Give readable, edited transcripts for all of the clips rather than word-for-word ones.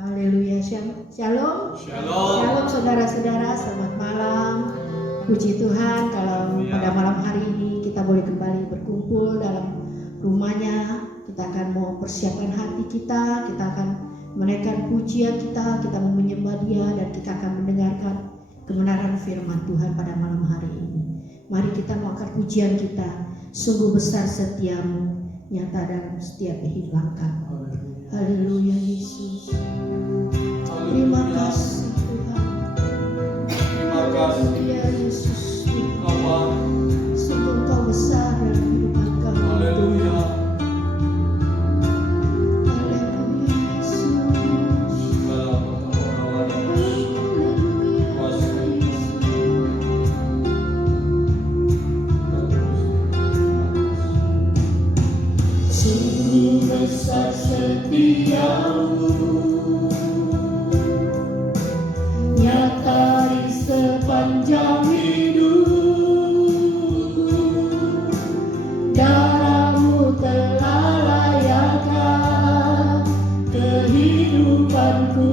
Haleluya. Shalom. Shalom saudara-saudara, selamat malam. Puji Tuhan kalau pada malam hari ini kita boleh kembali berkumpul dalam rumahnya. Kita akan mau persiapkan hati kita akan menaikkan pujian kita mau menyembah Dia, dan kita akan mendengarkan kebenaran firman Tuhan pada malam hari ini. Mari kita mau angkat pujian kita. Sungguh besar setiamu, nyata dan setiap hilangkan. Haleluya Yesus. Terima kasih Tuhan. Terima kasih ya Yesus. Bapa. Sungguh Engkau besar dalam kehidupan kami. Haleluya. Haleluya Yesus. Sungguh besar setiamu, nyata di sepanjang hidupku. Darahmu telah layakkan kehidupanku.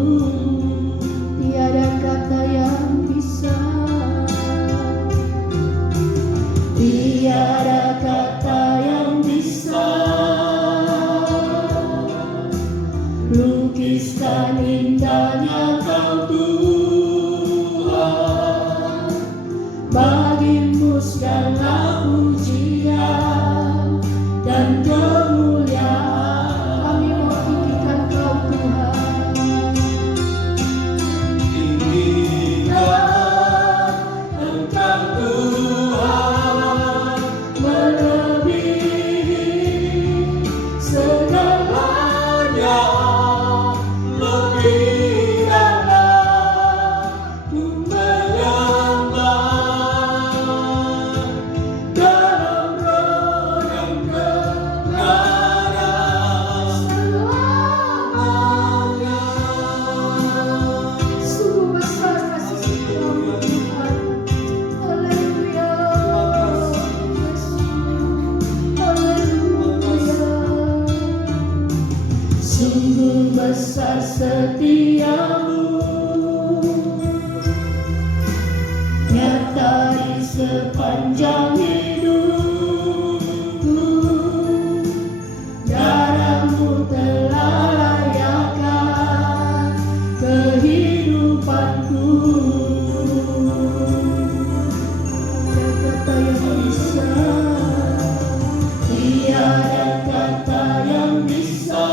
Tiada kata yang bisa, Tiada kata yang bisa lukiskan indahnya Kau Tuhan. Bagimu segala pujian dan kemuliaan. kami mau tinggikan Kau Tuhan. Tinggikan Engkau Tuhan, melebihi segalanya. Lebih dalam ku menyembah, dalam roh dan kebenaran selamanya. Sungguh besar kasih setiamu Tuhan. Haleluya Yesus. Haleluya. Sungguh besar setiamu, nyata di sepanjang hidupku. Darahmu telah layakkan kehidupanku. Tiada kata yang bisa, Tiada kata yang bisa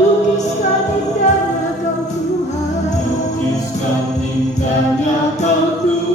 lukiskan indahnya Kau Tuhan. lukiskan indahnya Kau Tuhan.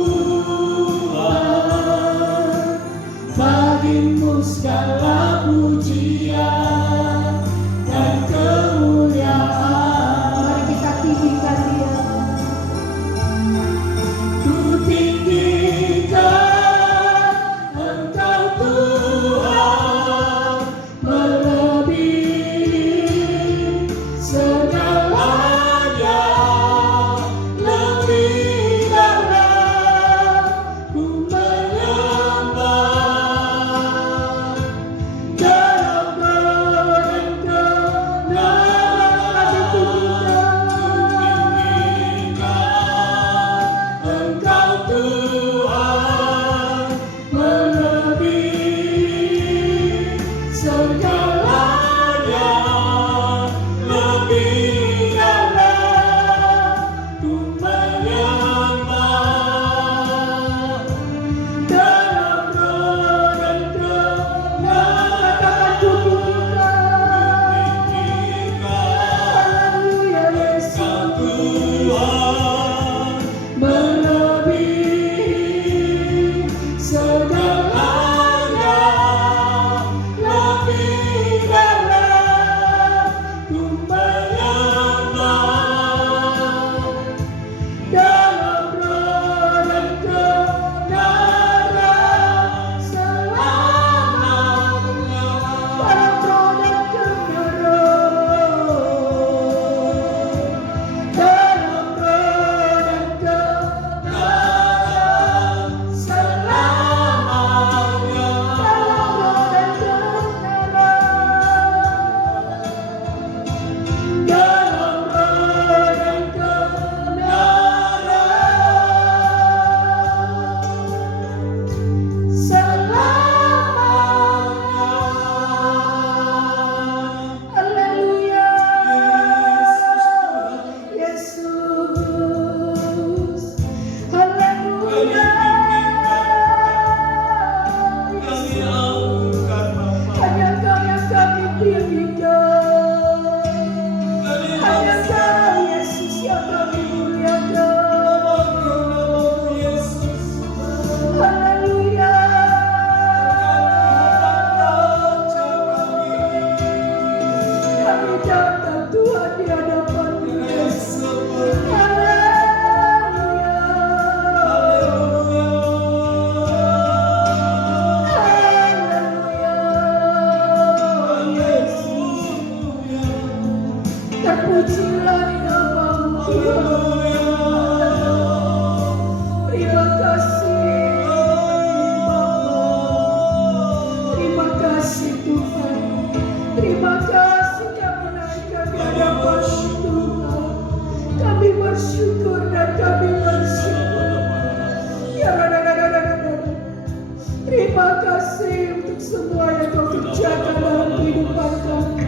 untuk semua yang Kau kerjakan dalam kehidupan kami.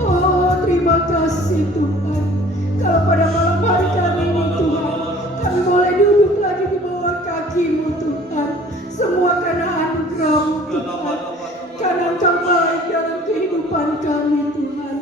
Oh, terima kasih Tuhan. Kalau pada malam hari kami ini Tuhan, kami boleh duduk lagi di bawah kaki-Mu Tuhan. Semua karena anugerah-Mu Tuhan. Karena Engkau baik dalam kehidupan kami Tuhan.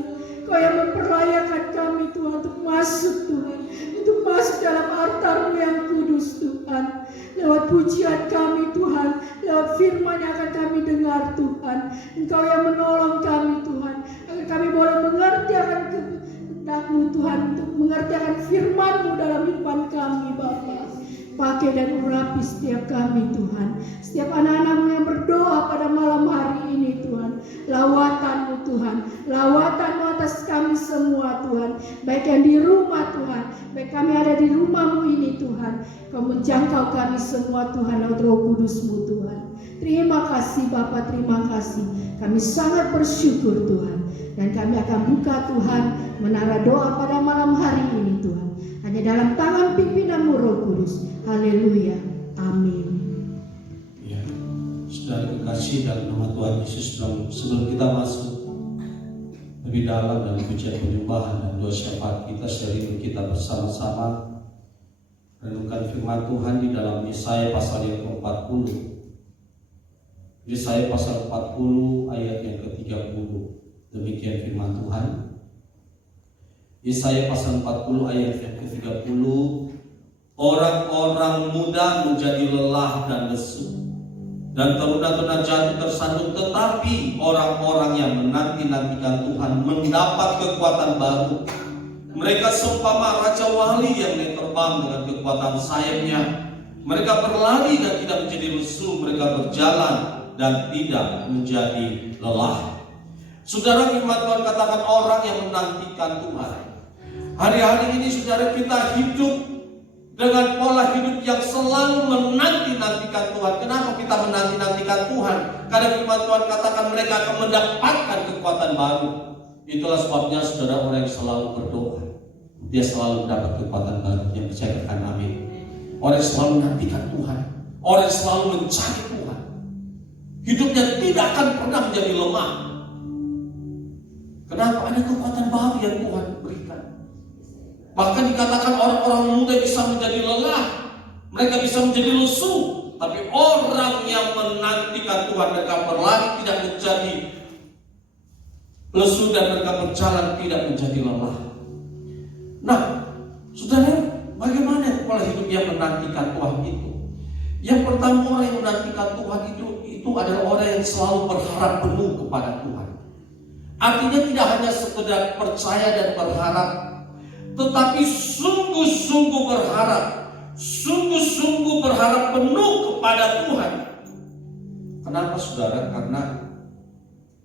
Kau yang memperlayakan kami Tuhan untuk masuk Tuhan. Untuk masuk dalam altar-Mu yang kudus Tuhan. Lewat pujian kami Tuhan, lewat firman yang akan kami dengar Tuhan. Engkau yang menolong kami Tuhan, agar kami boleh mengerti akan kehendak-Mu Tuhan, untuk mengerti akan firman-Mu dalam hidupan kami Bapa. Pakai dan urapi setiap kami Tuhan, setiap anak-anak-Mu yang berdoa pada malam hari ini Tuhan. Lawatan-Mu Tuhan, lawatan-Mu atas kami semua Tuhan, baik yang di rumah Tuhan, baik kami ada di rumah-Mu ini Tuhan. Kau menjangkau kami semua Tuhan lewat Roh Kudus-Mu Tuhan. Terima kasih Bapa, terima kasih. Kami sangat bersyukur Tuhan, dan kami akan buka Tuhan menara doa pada malam hari ini Tuhan. Hanya dalam tangan pimpinan-Mu Roh Kudus. Haleluya. Amin. Ya, saudara kekasih dalam nama Tuhan Yesus, sebelum kita masuk lebih dalam dalam pujian penyembahan dan doa syafaat kita, sering kita bersama-sama renungkan firman Tuhan di dalam Yesaya pasal yang ke-40. Yesaya pasal 40 ayat yang ke-30. Demikian firman Tuhan. Yesaya pasal 40 ayat yang ke-30. Orang-orang muda menjadi lelah dan lesu, dan teruna-teruna jatuh tersandung, tetapi orang-orang yang menanti-nantikan Tuhan mendapat kekuatan baru. Mereka seumpama raja wali yang terbang dengan kekuatan sayapnya. Mereka berlari dan tidak menjadi lesu, mereka berjalan dan tidak menjadi lelah. Saudara, firman Tuhan katakan orang yang menantikan Tuhan. Hari-hari ini saudara, kita hidup dengan pola hidup yang selalu menanti-nantikan Tuhan. Kenapa kita menanti-nantikan Tuhan? Karena firman Tuhan katakan mereka akan mendapatkan kekuatan baru. Itulah sebabnya saudara, orang yang selalu berdoa, dia selalu mendapat kekuatan baru. Yang percaya katakan amin. Orang yang selalu menantikan Tuhan, orang yang selalu mencari Tuhan, hidupnya tidak akan pernah menjadi lemah. Kenapa? Ada kekuatan baru yang Tuhan berikan. Bahkan dikatakan orang-orang muda bisa menjadi lelah, mereka bisa menjadi lesu. Tapi orang yang menantikan Tuhan, mereka berlari tidak menjadi lesu, dan mereka berjalan tidak menjadi lelah. Nah, saudara, bagaimana pola hidup yang menantikan Tuhan itu? Yang pertama, orang yang menantikan Tuhan itu adalah orang yang selalu berharap penuh kepada Tuhan. Artinya tidak hanya sekedar percaya dan berharap, tetapi sungguh-sungguh berharap penuh kepada Tuhan. Kenapa saudara? Karena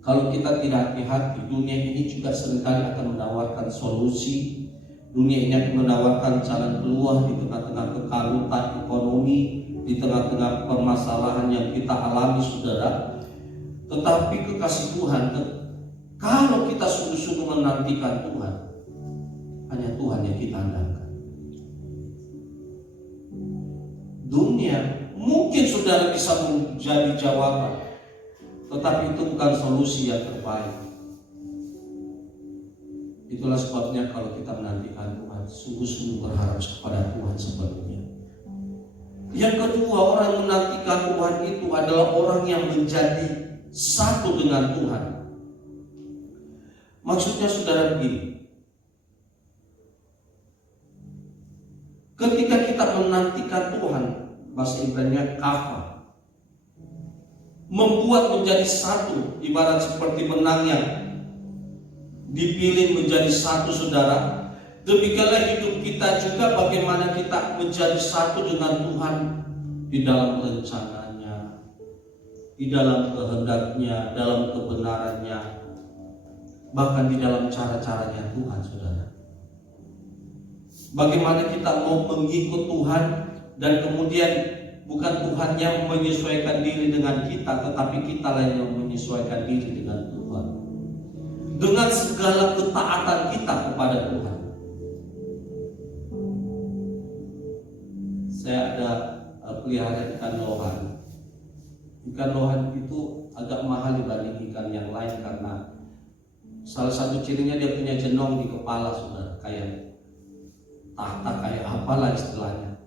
kalau kita tidak hati-hati, dunia ini juga seringkali akan menawarkan solusi. Dunia ini akan menawarkan jalan keluar di tengah-tengah kekalutan ekonomi, di tengah-tengah permasalahan yang kita alami saudara. Tetapi kekasih Tuhan, kalau kita sungguh-sungguh menantikan Tuhan, hanya Tuhan yang kita andalkan. Dunia mungkin saudara bisa menjadi jawaban, tetapi itu bukan solusi yang terbaik. Itulah sebabnya kalau kita menantikan Tuhan, sungguh-sungguh berharap kepada Tuhan sebelumnya. Yang kedua, orang yang menantikan Tuhan itu adalah orang yang menjadi satu dengan Tuhan. Maksudnya saudara begini, ketika kita menantikan Tuhan, bahasa Ibrani kafah, membuat menjadi satu, ibarat seperti benang yang dipilih menjadi satu saudara. Demikianlah hidup kita juga, bagaimana kita menjadi satu dengan Tuhan di dalam rencananya, di dalam kehendaknya, dalam kebenarannya, bahkan di dalam cara-caranya Tuhan saudara. Bagaimana kita mau mengikut Tuhan, dan kemudian bukan Tuhan yang menyesuaikan diri dengan kita, tetapi kita lah yang menyesuaikan diri dengan Tuhan, dengan segala ketaatan kita kepada Tuhan. Saya ada pelihara ikan lohan. Ikan lohan itu agak mahal dibanding ikan yang lain karena salah satu cirinya dia punya jenong di kepala, saudara, kayak tahta, kayak apalah istilahnya.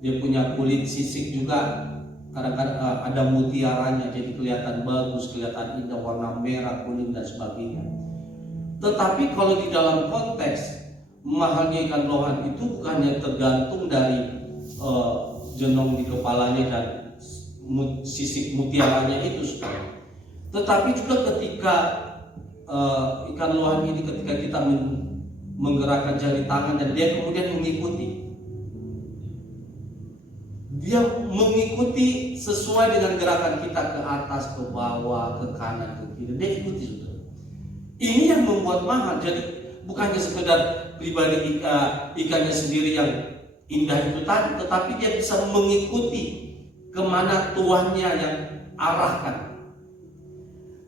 Dia punya kulit sisik juga, kadang-kadang ada mutiaranya, jadi kelihatan bagus, kelihatan indah, warna merah, kuning dan sebagainya. Tetapi kalau di dalam konteks mahalnya ikan lohan itu bukannya tergantung dari jenong di kepalanya dan sisik mutiaranya itu, saudara. Tetapi juga ketika ikan lohan ini, ketika kita menggerakkan jari tangan dan dia kemudian mengikuti sesuai dengan gerakan kita ke atas, ke bawah, ke kanan, ke kiri, dia ikuti, saudara. Ini yang membuat mahal. Jadi bukannya sekedar pribadi ikannya sendiri yang indah itu tadi, tetapi dia bisa mengikuti kemana tuannya yang arahkan.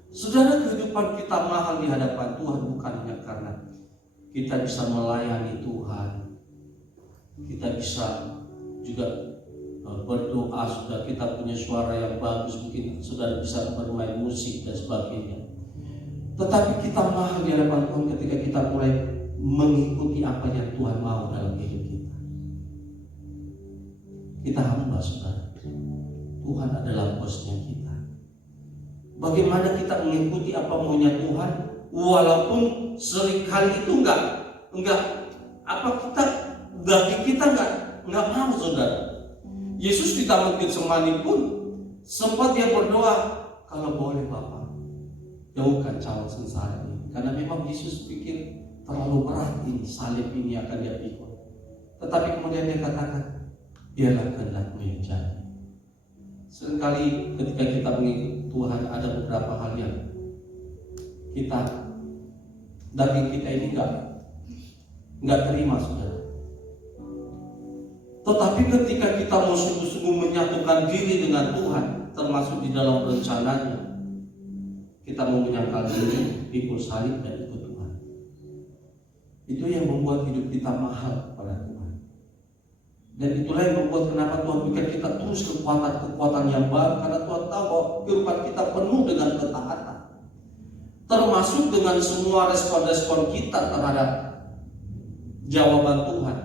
Saudara, kehidupan kita mahal di hadapan Tuhan bukan hanya karena kita bisa melayani Tuhan, kita bisa juga berdoa, sudah kita punya suara yang bagus, mungkin saudara bisa bermain musik dan sebagainya. Tetapi kita mahal di hadapan Tuhan ketika kita mulai mengikuti apa yang Tuhan mau dalam hidup kita. Kita hamba, saudara. Tuhan adalah bosnya kita. Bagaimana kita mengikuti apa maunya Tuhan, walaupun seringkali itu enggak apa kita daging kita enggak mau, saudara. Yesus di Taman Getsemani pun sempat dia berdoa, kalau boleh Bapa, jauhkan cawan sengsara ini. Karena memang Yesus pikir terlalu berat ini, salib ini akan dia pikul. Tetapi kemudian dia katakan, biarlah kehendak-Mu yang jadi. Seringkali ketika kita mengikuti Tuhan ada beberapa hal yang daging kita ini enggak terima, saudara. Tetapi ketika kita mau sungguh-sungguh menyatukan diri dengan Tuhan, termasuk di dalam rencananya, kita mau menyangkal diri, pikul salib dan ikut Tuhan. Itu yang membuat hidup kita mahal pada Tuhan. Dan itulah yang membuat kenapa Tuhan berikan kita terus kekuatan yang baru, karena Tuhan tahu bahwa kehidupan kita penuh dengan ketaatan, termasuk dengan semua respon-respon kita terhadap jawaban Tuhan.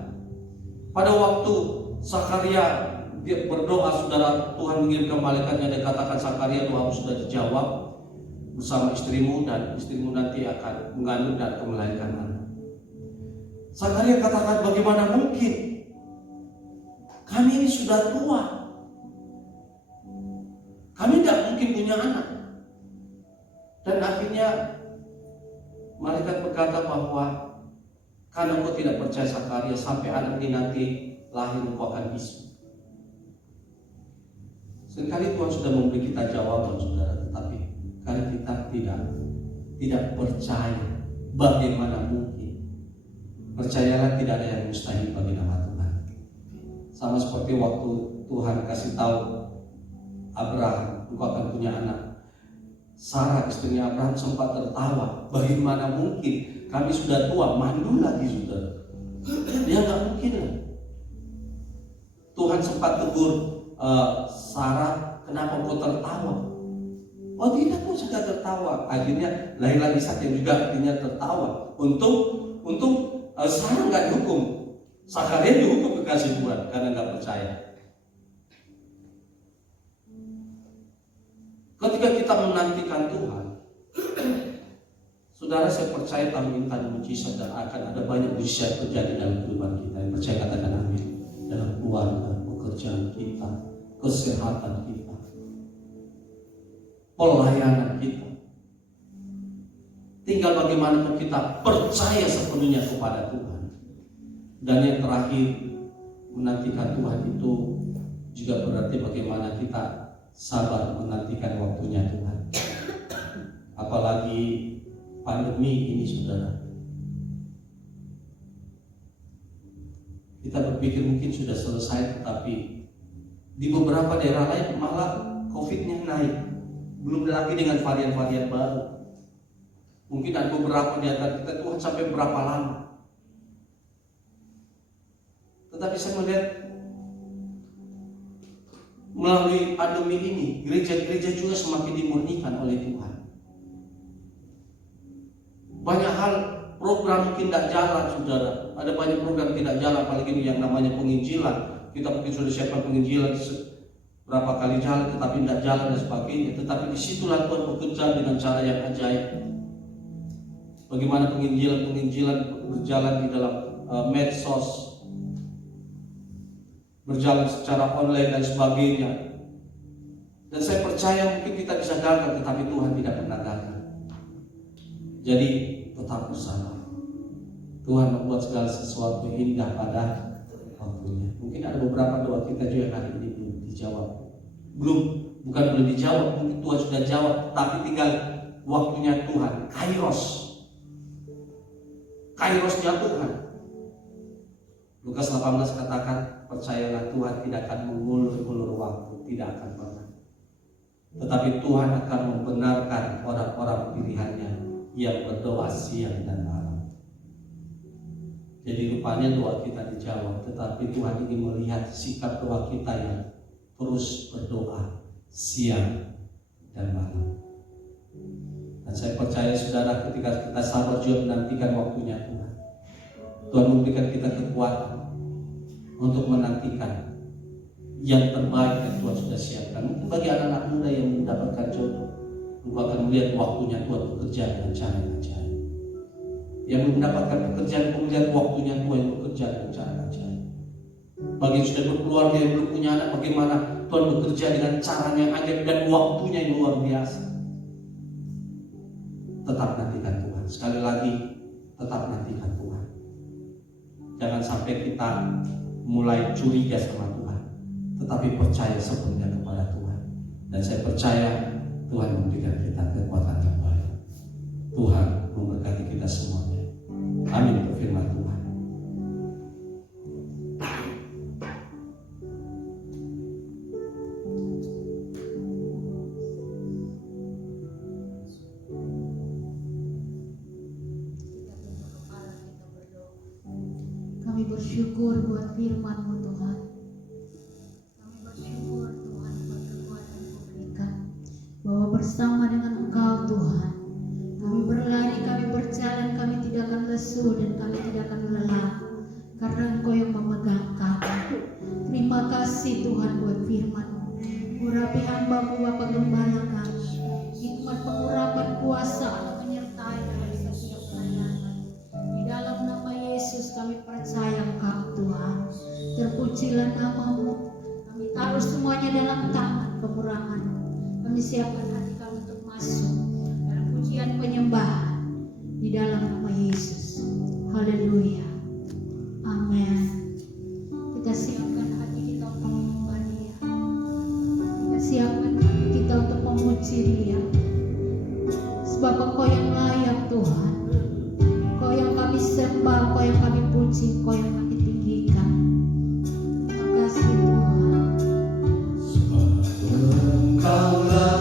Pada waktu Sakaria dia berdoa, saudara, Tuhan mengirimkan malaikatnya dan katakan, Sakaria, doamu sudah dijawab bersama istrimu, dan istrimu nanti akan mengandung dan akan melahirkan anak. Sakaria katakan, bagaimana mungkin? Kami ini sudah tua, kami tidak mungkin punya anak. Dan akhirnya malaikat berkata bahwa karena engkau tidak percaya, Sakaria, sampai anak ini nanti lahir engkau akan bisu. Seringkali Tuhan sudah memberi kita jawaban, saudara, tetapi kali kita tidak percaya. Bagaimana mungkin? Percayalah, tidak ada yang mustahil bagi nama Tuhan. Sama seperti waktu Tuhan kasih tahu Abraham, engkau akan punya anak. Sarah, istrinya Abraham, sempat tertawa. Bagaimana mungkin? Kami sudah tua, mandul lagi, saudara. Dia nggak mungkin lah. Tuhan sempat tegur Sarah, kenapa engkau tertawa? Oh tidak, kok sudah tertawa. Akhirnya lahirlah Ishak yang juga artinya tertawa. Untung Sarah nggak dihukum. Sakaria dihukum kekasih Tuhan karena nggak percaya. Ketika kita menantikan Tuhan, saudara, saya percaya tahun mujizat dan akan ada banyak mujizat terjadi dalam kehidupan kita. Yang percaya katakan amin. Dalam keluarga, pekerjaan kita, kesehatan kita, pelayanan kita. Tinggal bagaimana kita percaya sepenuhnya kepada Tuhan. Dan yang terakhir, menantikan Tuhan itu juga berarti bagaimana kita sabar menantikan waktunya Tuhan. Apalagi pandemi ini, saudara. Kita berpikir mungkin sudah selesai, tetapi di beberapa daerah lain malah COVID-nya naik. Belum lagi dengan varian-varian baru. Mungkin ada beberapa di antara kita, Tuhan sampai berapa lama? Tetapi saya melihat melalui pandemi ini, gereja-gereja juga semakin dimurnikan oleh Tuhan. Banyak hal program mungkin tidak jalan, saudara. Ada banyak program tidak jalan, apalagi ini yang namanya penginjilan. Kita mungkin sudah siapkan penginjilan berapa kali jalan, tetapi tidak jalan dan sebagainya. Tetapi disitulah Tuhan bekerja dengan cara yang ajaib. Bagaimana penginjilan berjalan di dalam medsos, berjalan secara online dan sebagainya. Dan saya percaya mungkin kita bisa gagal, tetapi Tuhan tidak pernah gagal. Jadi tetap bersabar. Tuhan membuat segala sesuatu indah pada waktunya. Mungkin ada beberapa doa kita juga yang hari ini belum dijawab. Bukan belum dijawab, mungkin Tuhan sudah jawab, tapi tinggal waktunya Tuhan. Kairosnya Tuhan. Lukas 18 katakan, percayalah Tuhan tidak akan mengulur-ulur waktu, tidak akan pernah. Tetapi Tuhan akan membenarkan orang-orang pilihannya yang berdoa siang dan malam. Jadi rupanya doa kita dijawab, tetapi Tuhan ingin melihat sikap doa kita yang terus berdoa siang dan malam. Dan saya percaya saudara, ketika kita sabar juga menantikan waktunya Tuhan, Tuhan memberikan kita kekuatan untuk menantikan yang terbaik yang Tuhan sudah siapkan. Mungkin bagi anak-anak muda yang mendapatkan jodoh, engkau akan melihat waktunya Tuhan bekerja dengan cara yang ajaib. Yang belum mendapatkan pekerjaan, engkau melihat waktunya Tuhan bekerja dengan cara yang ajaib. Bagi yang sudah berkeluarga, yang belum punya anak, bagaimana Tuhan bekerja dengan caranya yang ajaib dan waktunya yang luar biasa. Tetap nantikan Tuhan. Sekali lagi, tetap nantikan Tuhan. Jangan sampai kita mulai curiga sama Tuhan, tetapi percaya sepenuhnya kepada Tuhan. Dan saya percaya Tuhan memberikan kita kekuatan yang baik. Tuhan memberkati kita semuanya. Amin. Firman Tuhan. Kami bersyukur buat firman-Mu Tuhan. Kami bersyukur Tuhan buat kekuatan Mu berikan, bahwa bersama dengan Engkau Tuhan, kami berlari, kami berjalan, kami tidak akan lesu dan kami tidak akan lelah, karena Engkau yang memegang kami. Terima kasih Tuhan buat firman-Mu. Urapi hamba-Mu Bapa Gembala kami, hikmat pengurapan kuasa menyertai dalam setiap pelayanan. Di dalam nama Yesus kami percaya Engkau Tuhan. Terpujilah nama-Mu. Kami taruh semuanya dalam tangan kemurahan. Kami siapkan hati kami untuk masuk dalam pujian penyembahan di dalam nama Yesus. Haleluya. Amin. Kita siapkan hati kita untuk menyembah Dia. Kita siapkan hati kita untuk memuji Dia. Sebab Engkau yang layak Tuhan. Engkau yang kami sembah, Engkau yang kami puji, Engkau yang kami tinggikan. Terima kasih Tuhan. Engkaulah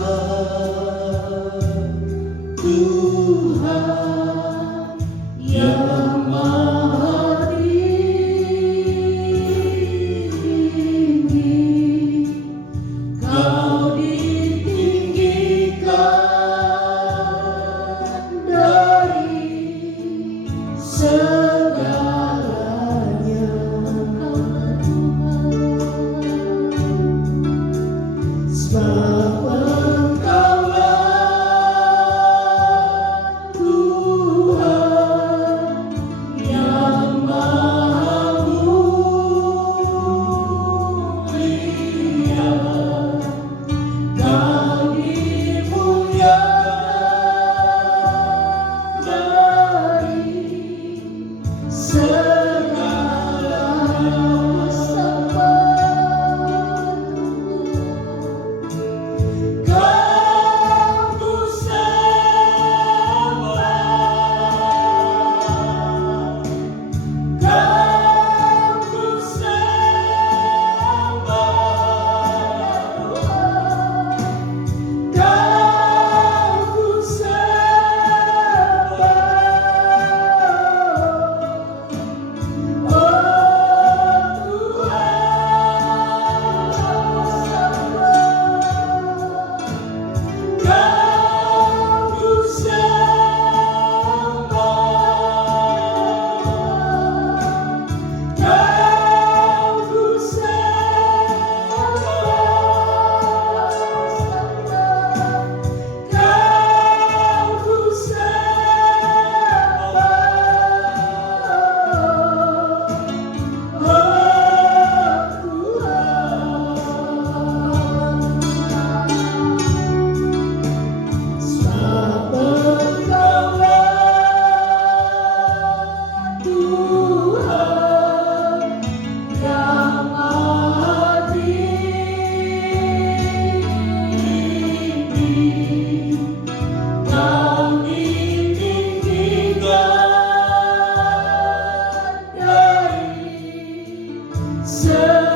Kau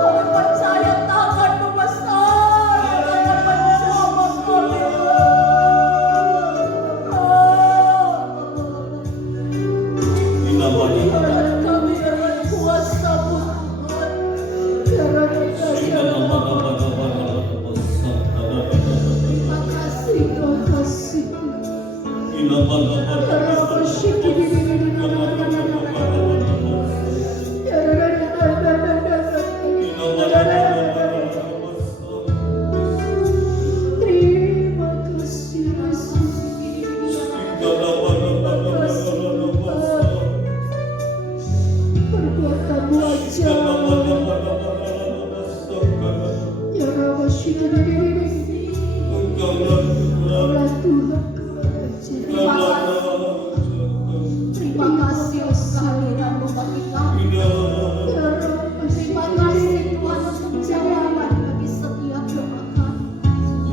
Kami percaya tangan-Mu besar yang akan menjamah kami. Biarlah kami dengan kuasa-Mu Tuhan. Terima kasih. Terima kasih Yesus. Perbuatanmu aja. Ya Rabbi, Allah Tuhan Terima kasih kehadiran-Mu bagi kami. Terima kasih Tuhan untuk jawaban bagi setiap doa kami.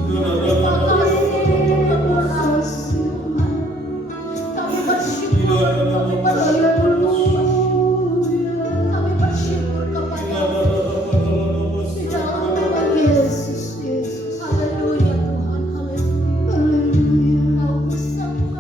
Terima kasih untuk kemurahan Tuhan. Kami bersyukur, kami bersyukur kepada-Mu di dalam nama Yesus. Haleluya Tuhan, haleluya. Kau bersama.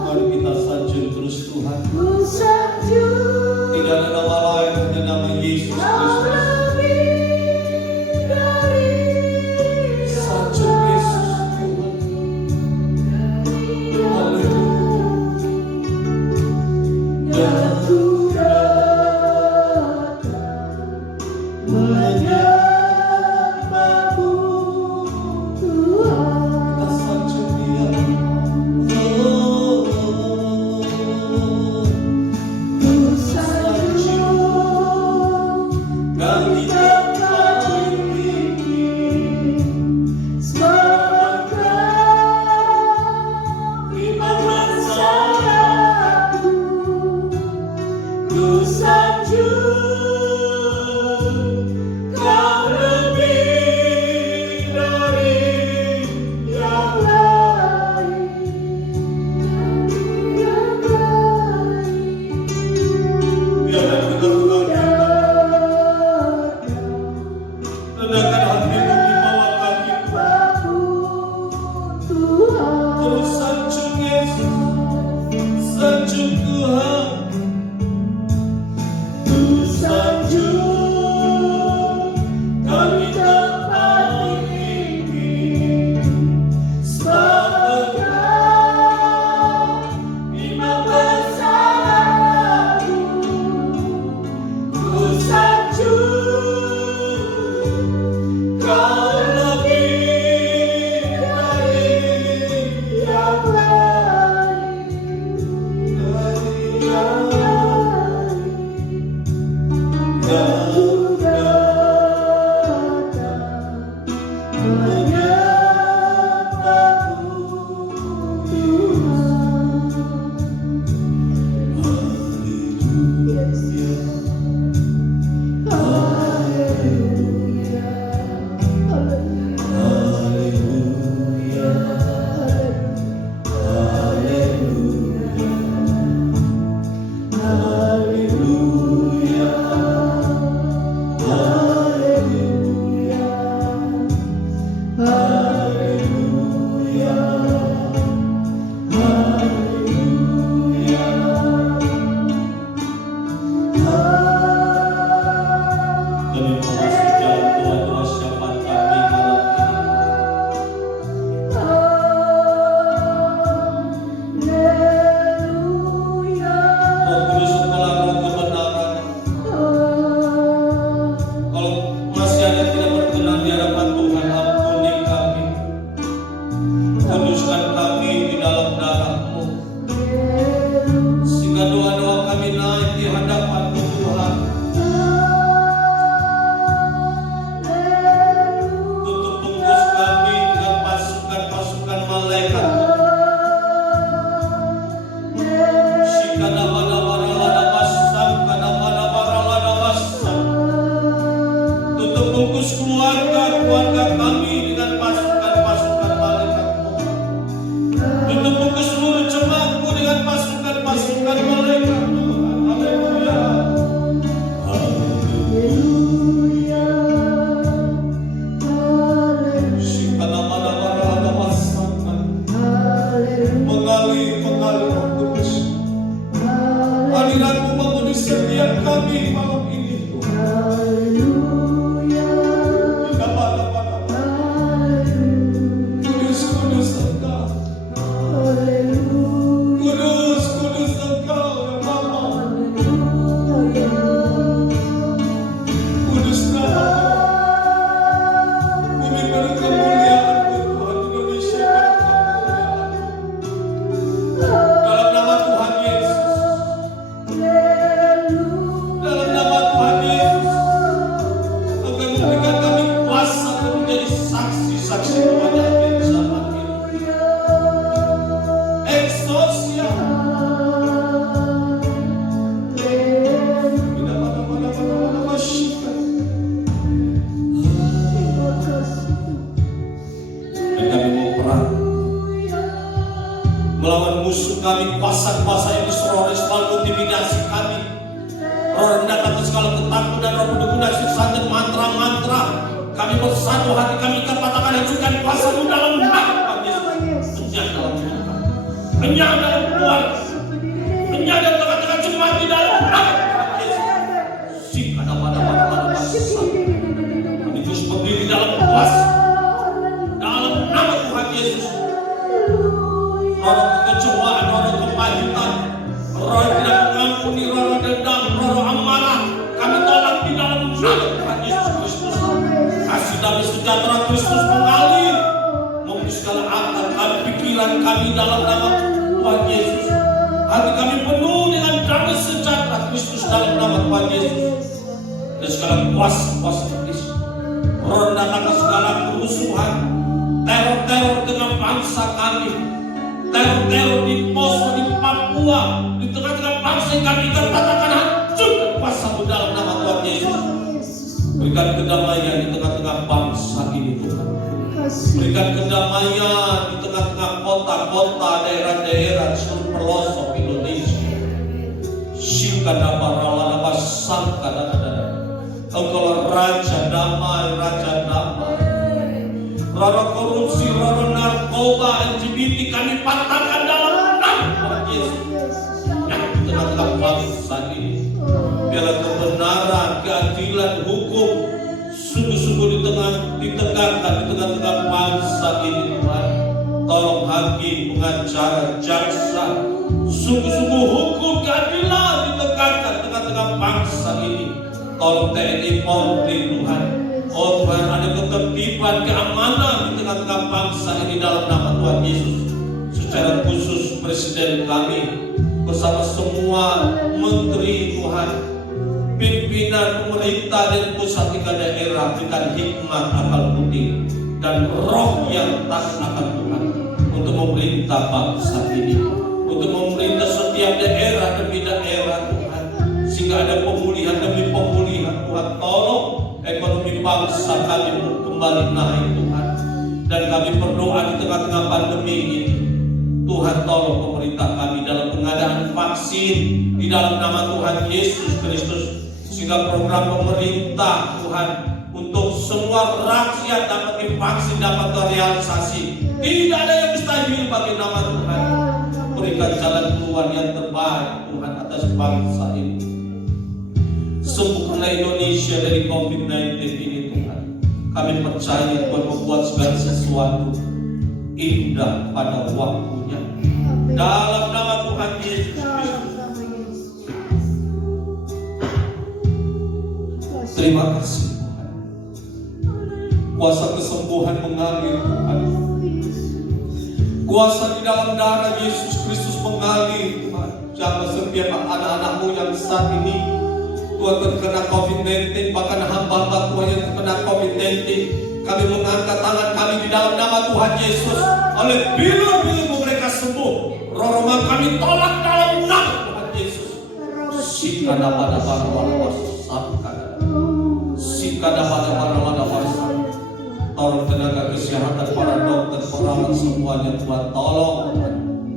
Mari kita sanjung terus Tuhan. Tidak ada nama lain hanya nama Yesus Kristus. Sanjung Yesus Tuhan. Haleluya. Dan ku datang menyembahmu Tuhan. Kita sanjung Dia. melawan musuh kami, kuasa-kuasa yang diseroh selalu intimidasi kami. Roh datang segala ketakutan, roh pendukung sesat mantra-mantra. Kami bersatu hati kami katakan hancurkan kuasa-Mu dalam nama Yesus. Menyang dalam keluarga, menyang dalam tengah-tengah jemaat di dalam nama Yesus. Sikana pada kami terus berdiri dalam kuasa, dalam nama Tuhan Yesus. Roh kekecewaan, roh kepahitan, roh tidak mengampuni, roh dendam, roh amarah, kami tolak di dalam nama Tuhan Yesus Kristus. Kasih damai sejahtera Kristus mengalir memenuhi segala akal kami, pikiran kami dalam nama Tuhan Yesus. Hati kami penuh dengan damai sejahtera Kristus dalam nama Tuhan Yesus. Dan segala kuasa-kuasa iblis, roh datang ke segala kerusuhan, teror-teror dengan bangsa kami, teror-teror di Poso, di Papua, di tengah-tengah bangsa yang kami katakan hancurkan kuasa-Mu dalam nama Tuhan Yesus. Berikan kedamaian di tengah-tengah bangsa ini Tuhan. Berikan kedamaian di tengah-tengah kota-kota, daerah-daerah seluruh pelosok Indonesia. Sikana barala basangka dada. Engkau Raja damai, Raja damai. Roh korupsi, roh narkoba, LGBT kami patahkan dalam nama Yesus. Yang di tengah-tengah bangsa ini, biarlah kebenaran, keadilan, hukum sungguh-sungguh ditegakkan di tengah-tengah bangsa ini Tuhan. Tolong hakim, pengacara, jaksa, sungguh-sungguh hukum keadilan ditegakkan di tengah-tengah bangsa ini. Tolong TNI Polri Tuhan, Oh Tuhan, ada ketertiban, keamanan di tengah-tengah bangsa ini dalam nama Tuhan Yesus. Secara khusus Presiden kami bersama semua menteri Tuhan, pimpinan pemerintah dan pusat tingkat daerah, berikan hikmat, akal budi dan roh yang taat akan Tuhan untuk memerintah bangsa ini, untuk memerintah setiap daerah demi daerah Tuhan, sehingga ada pemulihan demi pemulihan Tuhan. Tolong ekonomi bangsa kami kembali naik Tuhan, dan kami berdoa di tengah-tengah pandemi ini Tuhan, tolong pemerintah kami dalam pengadaan vaksin di dalam nama Tuhan Yesus Kristus, sehingga program pemerintah Tuhan untuk semua rakyat dapat divaksin, dapat terrealisasi. Tidak ada yang mustahil bagi nama Tuhan. Berikan jalan keluar yang terbaik Tuhan atas bangsa ini. Sembuhkanlah Indonesia dari COVID-19 ini Tuhan. Kami percaya Tuhan membuat segala sesuatu indah pada waktunya. Dalam nama Tuhan Yesus Kristus. Terima kasih Tuhan. Kuasa kesembuhan mengalir Tuhan. Kuasa di dalam darah Yesus Kristus mengalir Tuhan. Jaga setiap anak-anakmu yang saat ini Tuhan terkena COVID-19, bahkan hamba-hamba Tuhan yang terkena COVID-19. Kami mengangkat tangan kami di dalam nama Tuhan Yesus. Oleh bilu-bilu mereka sembuh. Roh-roh kami tolak dalam nama Tuhan Yesus. Sikada pada para Sikada pada para tolong tenaga kesehatan, para dokter, perawat semuanya Tuhan, tolong Tuhan.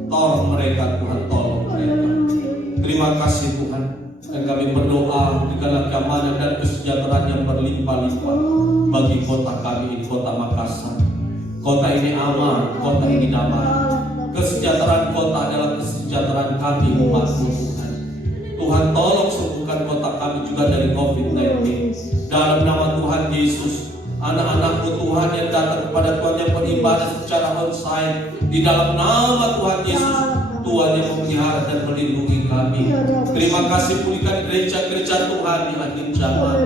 Tolong mereka Tuhan, tolong mereka. Terima kasih Tuhan. Dan kami berdoa berikanlah keamanan dan kesejahteraan yang berlimpah-limpah bagi kota kami ini, kota Makassar. Kota ini aman, kota ini damai. Kesejahteraan kota adalah kesejahteraan kami umat-Mu Tuhan. Tuhan tolong sembuhkan kota kami juga dari COVID-19. Dalam nama Tuhan Yesus, anak-anak-Mu Tuhan yang datang kepada Tuhan yang beribadah secara onsite, di dalam nama Tuhan Yesus, Tuhan yang memelihara dan melindungi kami. Terima kasih, pulihkan gereja-gereja Tuhan di akhir zaman.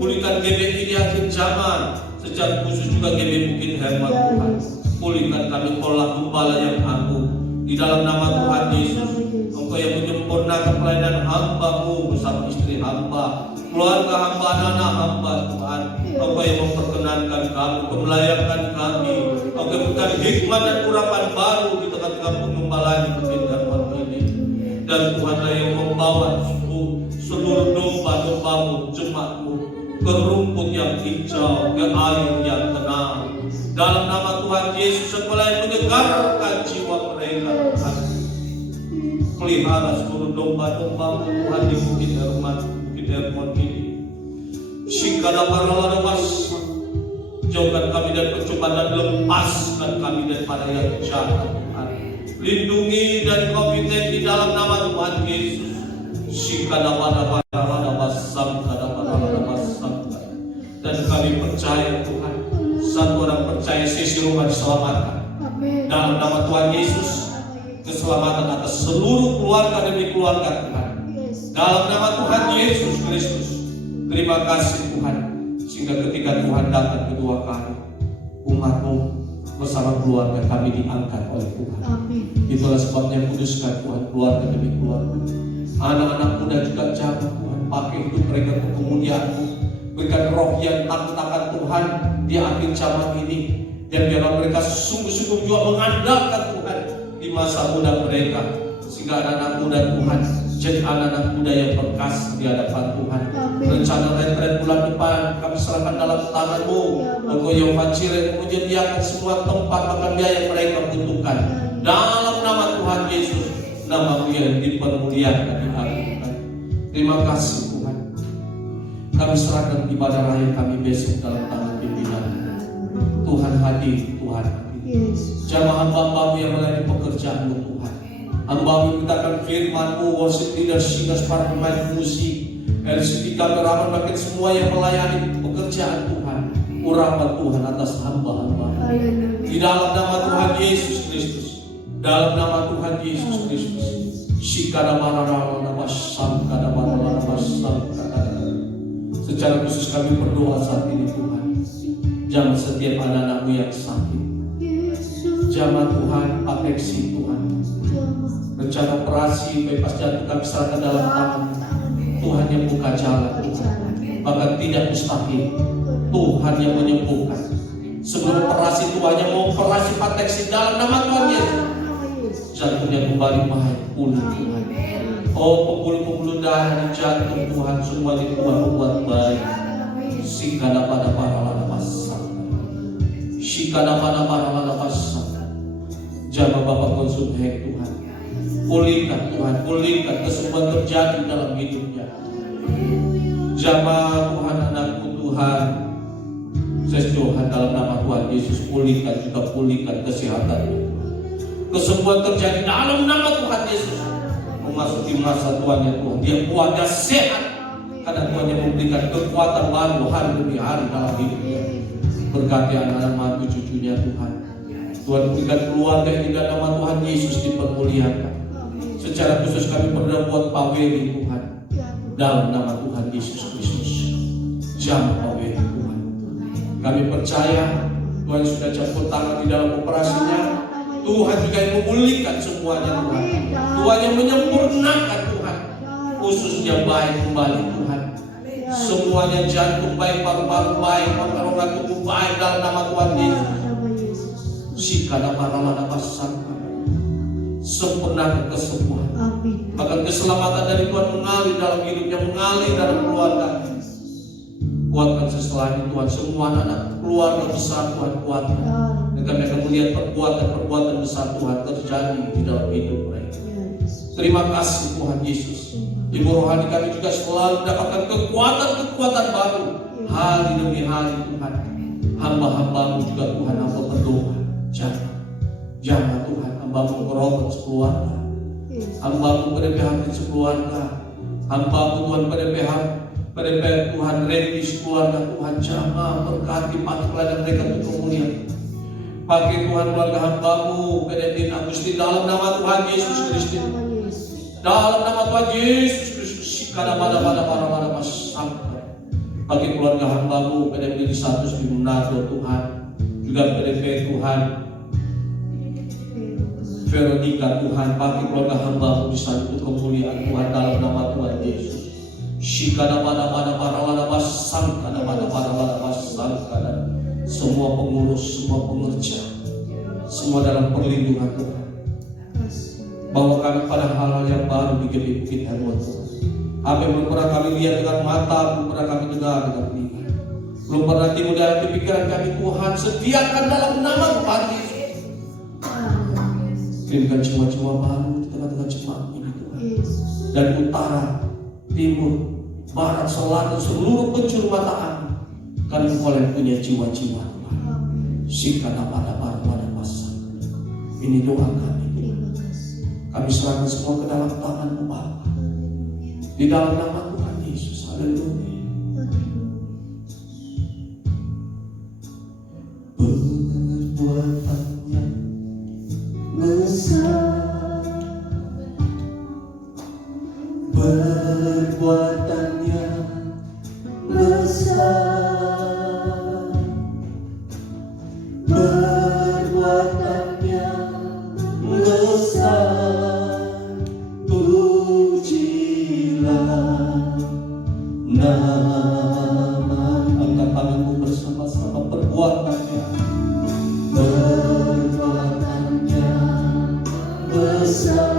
Pulihkan GBI di akhir zaman. Secara khusus juga GBI Bukit Herman Tuhan. Pulihkan kami pola gembala yang agung. Di dalam nama Tuhan Yesus, Engkau yang menyempurnakan pelayanan hamba-Mu bersama istri hamba, keluarga hamba, anak-anak hamba Tuhan. Engkau yang memperkenankan kami, melayakkan kami. Engkau berikan hikmat dan urapan baru di tengah-tengah pengembalaan Bukit Herman ini. Dan Tuhanlah yang membawa seluruh domba-domba-Mu, jemaat-Mu, ke rumput yang hijau, ke air yang tenang. Dalam nama Tuhan Yesus, sekolah yang menyegarkan jiwa mereka Tuhan. Pelihara seluruh domba-domba-Mu Tuhan di Bukit Herman ini. Sikada para mas, jauhkan kami dari percobaan dan lepaskan kami daripada yang jahat Tuhan. Lindungi dari COVID-19 di dalam nama Tuhan Yesus. Sikada para mas, samkada para mas, samkada. Dan kami percaya Tuhan, satu orang percaya sisi rumah diselamatkan. Dalam nama Tuhan Yesus, keselamatan atas seluruh keluarga demi keluarga Tuhan. Dalam nama Tuhan Yesus Kristus. Terima kasih Tuhan, sehingga ketika Tuhan datang kedua kali, umat-Mu bersama keluarga kami diangkat oleh Tuhan. Itulah sebabnya kuduskan Tuhan keluarga demi keluarga. Anak-anak muda juga jaga Tuhan, pakai hidup mereka untuk kemuliaan-Mu. Berikan roh yang takut akan Tuhan di akhir zaman ini. Dan biarlah mereka sungguh-sungguh juga mengandalkan Tuhan di masa muda mereka, sehingga anak-anak muda Tuhan jadi anak-anak muda yang perkasa di hadapan Tuhan. Rencana retret bulan depan kami serahkan dalam tangan-Mu. Engkau yang Jireh menyediakan semua tempat makan biaya yang mereka butuhkan. Dalam nama Tuhan Yesus, nama-Mu yang dipermuliakan, diagungkan. Terima kasih Tuhan. Kami serahkan ibadah raya kami besok dalam tangan pimpinan. Tuhan hadir, Tuhan hadir. Jamaah hamba-Mu yang melayani pekerjaan-Mu Tuhan. Hamba-Mu mintakan firman-Mu, worship leader, singers, para pemain musik, LCD kameraman, bahkan semua yang melayani pekerjaan Tuhan. Urapan Tuhan atas hamba-hamba. Di dalam nama Tuhan Yesus Kristus. Dalam nama Tuhan Yesus Kristus. Sikada marara nabasam kada marara nabasam kada. Secara khusus kami berdoa saat ini Tuhan. Jamah setiap anak-anakmu yang sakit. Jamah Tuhan, apeksi Tuhan. Rencana operasi bebas jantung kami serahkan dalam tangan Tuhan yang buka jalan. Bahkan tidak mustahil, Tuhan yang menyembuhkan. Sebelum operasi Tuhan yang mau operasi pateksi dalam nama Tuhan Yesus. Jantungnya kembali baik, pulih Tuhan. Oh, pembuluh-pembuluh darah di jantung Tuhan, semua di Tuhan membuat baik. Sikana pada para pasang, sikana pada para pasang. Jamah Bapak konsumsi Tuhan, pulihkan Tuhan, pulihkan kesembuhan terjadi dalam hidupnya. Jamah Tuhan anakmu Tuhan, Tuhan dalam nama Tuhan Yesus, pulihkan juga pulihkan kesehatannya. Kesembuhan terjadi dalam nama Tuhan Yesus. Memasuki masa Tuhan ya Tuhan, dia kuat dan sehat karena Tuhan yang memberikan kekuatan baru hari demi hari dalam hidupnya. Berkati anak-anak mantu cucunya Tuhan. Tuhan berikan keluarga yang di dalam nama Tuhan Yesus dipermuliakan. Secara khusus kami berdoa buat Pak Weli Tuhan, dalam nama Tuhan Yesus Kristus. Jamah Pak Weli Tuhan. Kami percaya Tuhan sudah campur tangan di dalam operasinya. Tuhan juga yang memulihkan semuanya Tuhan. Tuhan yang menyempurnakan Tuhan. Khususnya baik kembali Tuhan. Semuanya jantung baik, paru-paru baik, organ tubuh baik dalam nama Tuhan Yesus. Sikana maralana pasangka. Sempurnakan kesembuhan. Bahkan keselamatan dari Tuhan mengalir dalam hidupnya, mengalir dalam keluarga. Kuatkan sesuatu Tuhan, semua anak keluarga besar Tuhan kuatkan. Dan kami akan melihat perbuatan besar Tuhan terjadi di dalam hidup mereka. Terima kasih Tuhan Yesus. Ibu rohani kami juga selalu mendapatkan kekuatan baru hari demi hari Tuhan. Hamba-hambamu juga Tuhan, hamba berdoa. Jangan Tuhan, hambamu berobat sekeluarga. Hambamu berpihak sekeluarga. Hambamu Tuhan berpihak Tuhan redis keluarga Tuhan. Jangan berkati pakai keluarga mereka untuk kemuliaan. Pakai Tuhan keluarga hambamu Benedin Agusti dalam nama Tuhan Yesus Kristus. Dalam nama Tuhan Yesus Kristus. Sikana pada masyarakat. Pakai keluarga hambamu Benedin Satus di Manado Tuhan. Juga Benedin Tuhan Veronica Tuhan. Pakai keluarga hambamu di satu kemuliaan Tuhan dalam nama Tuhan Yesus. Sikana pada pasangkana. Semua pengurus, semua pengerja, semua dalam perlindungan Tuhan. Bawa kami pada hal-hal yang baru di gedung kita Tuhan. Apa yang belum pernah kami lihat dengan mata, belum pernah kami dengar dengan telinga, belum pernah timbul dalam pikiran kami Tuhan. Sediakan dalam nama Tuhan Yesus. Kirimkan jiwa-jiwa baru di tengah-tengah jemaat ini Tuhan. Dan utara, timur, barat, selatan, seluruh penjuru mata angin, kami boleh punya jiwa-jiwa Tuhan. Sikana pada pasang. Ini doa kami. Kami serahkan semua ke dalam tangan-Mu Bapa. Di dalam nama Tuhan Yesus. Haleluya. Perbuatannya besar. Perbuatannya besar. Perbuatannya besar. Pujilah nama. Angkat tanganmu bersama-sama. Perbuatannya besar.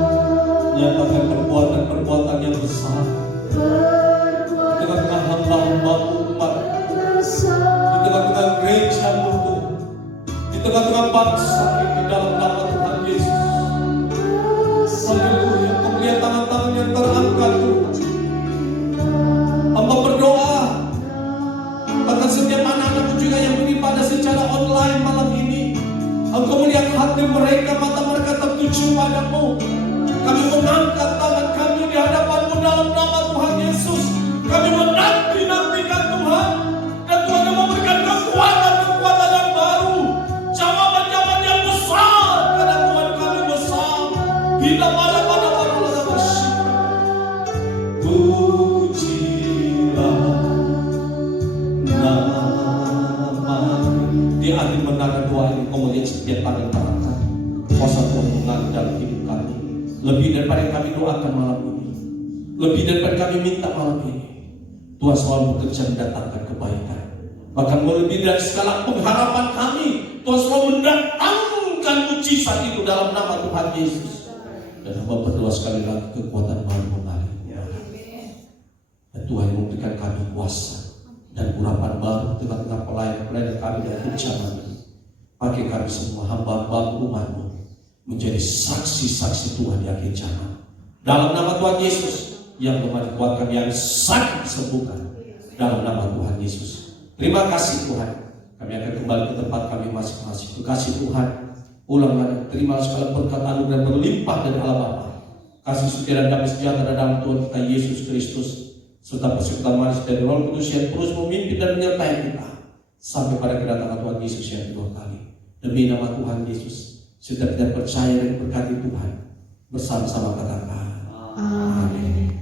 Nyatakan perbuatan yang besar di tengah-tengah hamba-hamba-Mu umat, di tengah-tengah gereja-Mu Tuhan, di tengah-tengah bangsa ini dalam nama Tuhan Yesus. Haleluya. Kau lihat tangan-tangan yang terangkat Tuhan. Hamba berdoa bahkan setiap anak-anakku juga yang beribadah secara online malam ini, Engkau melihat hati mereka, mata mereka tertuju padamu. Kami mengangkat tangan kami di hadapan-Mu dalam nama Tuhan Yesus. Kami menanti-nantikan Tuhan, dan Tuhan yang memberikan kekuatan yang baru, jawaban-jawaban yang besar, karena Tuhan kami besar. Kita pada bersih. Pujilah nama. ini mendengar doa ini, kau melihat setiap tangan kami. Kuasa Tuhan mengalir dalam hidup kami. Lebih daripada kami doakan malam ini, lebih daripada kami minta malam ini, Tuhan selalu bekerja mendatangkan kebaikan. Bahkan melebihi dari segala pengharapan kami, Tuhan selalu mendatangkan mujizat itu dalam nama Tuhan Yesus. Dan hamba berdoa sekali lagi, kekuatan baru mengalir. Dan Tuhan memberikan kami kuasa dan urapan baru tengah-tengah pelayan-pelayan kami di akhir zaman ini. Pakai kami semua hamba-hamba umat-Mu menjadi saksi-saksi Tuhan di akhir zaman. Dalam nama Tuhan Yesus, yang lemah dikuatkan, yang sakit disembuhkan. Dalam nama Tuhan Yesus. Terima kasih Tuhan. Kami akan kembali ke tempat kami masing-masing. Terima kasih Tuhan. Ulang lagi, terima segala berkat anugerah berlimpah dari Allah Bapa. Kasih setia dan damai sejahtera dalam Tuhan kita Yesus Kristus, serta persekutuan manis dari Roh Kudus yang terus memimpin dan menyertai kita sampai pada kedatangan Tuhan Yesus yang kedua kali. Demi nama Tuhan Yesus, setiap kita percaya dan berkati Tuhan bersama-sama katakan. Amin.